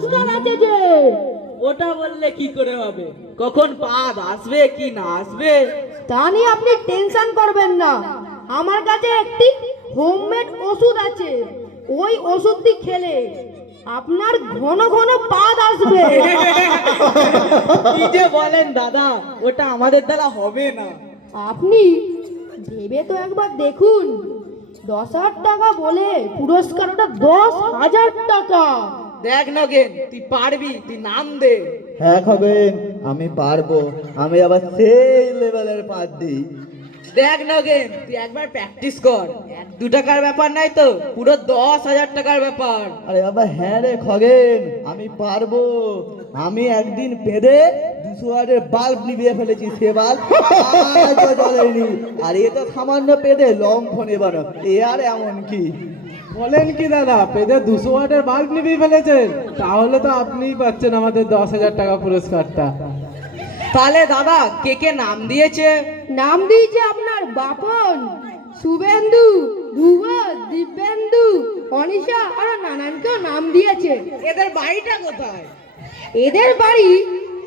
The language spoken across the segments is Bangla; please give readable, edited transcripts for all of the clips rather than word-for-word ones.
পুরস্কার আছে যে। ওটা বললে কি করে হবে? কখন পাদ আসবে কি না আসবে? তা নিয়ে আপনি টেনশন করবেন না, আমার কাছে একটি হোমমেড ওষুধ আছে। ওই ওষুধটি খেলে আপনার ঘন ঘন পাদ আসবে। কি যে বলেন দাদা, ওটা আমাদের দ্বারা হবে না। আপনি ভেবে তো একবার দেখুন, 10,000 টাকা বলে পুরস্কার ওটা 10,000 টাকা। দেখ নগেন, তুই পারবি, তুই নাম দে। হ্যাঁ খগেন, আমি পারবো। আমি আবার সেই লেভেলের পার্টি। দেখ নগেন, তুই একবার প্র্যাকটিস কর। 1-2 টাকার ব্যাপার নাই তো, পুরো 10,000 টাকার ব্যাপার। আরে বাবা হ্যাঁ রে খগেন, আমি পারবো। আমি একদিন পেঁদে 200 ওয়াটের বাল্ব নিভিয়ে ফেলেছি, সে বাল্ব আজও জ্বলেনি। আর এ তো সামান্য পেঁদে লম্ফনে বানো, এ আর এমন কি? বলেন কি দাদা, পেজে 200 ওয়াটের বাল্ব নিভিয়ে ফেলেছেন? তাহলে তো আপনিই পাচ্ছেন আমাদের 10,000 টাকা পুরস্কারটা। তাহলে দাদা, কে কে নাম দিয়েছে? নাম দিয়েছে আপনার বাপন, শুভেন্দু, ধ্রুব, দিব্যেন্দু, অনিশা আরো নানানকেও নাম দিয়েছে। এদের বাড়িটা কোথায়? এদের বাড়ি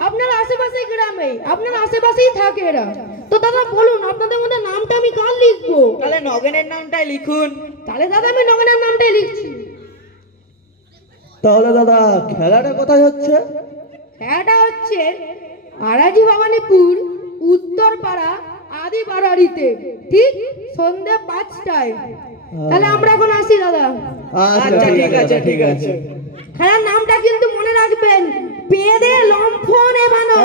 আপনার আশেপাশে গ্রামে, আপনার আশেপাশেই থাকে এরা। তো দাদা বলুন, আপনাদের মধ্যে নামটা আমি কার লিখবো? তাহলে নগেনের নামটাই লিখুন। তাহলে দাদা আমি নগেনের নামটাই লিখছি। তাহলে দাদা খেলাটা কোথায় হচ্ছে? খেলাটা হচ্ছে আরাজি ভবানীপুর উত্তরপাড়া আদি বাড়ারিতে, ঠিক সন্ধ্যে 5টায়। তাহলে আমরা এখন আসি দাদা। আচ্ছা ঠিক আছে, ঠিক আছে। খেলার নামটা কিন্তু মনে রাখবেন, পেদে লম্ফন এবানো।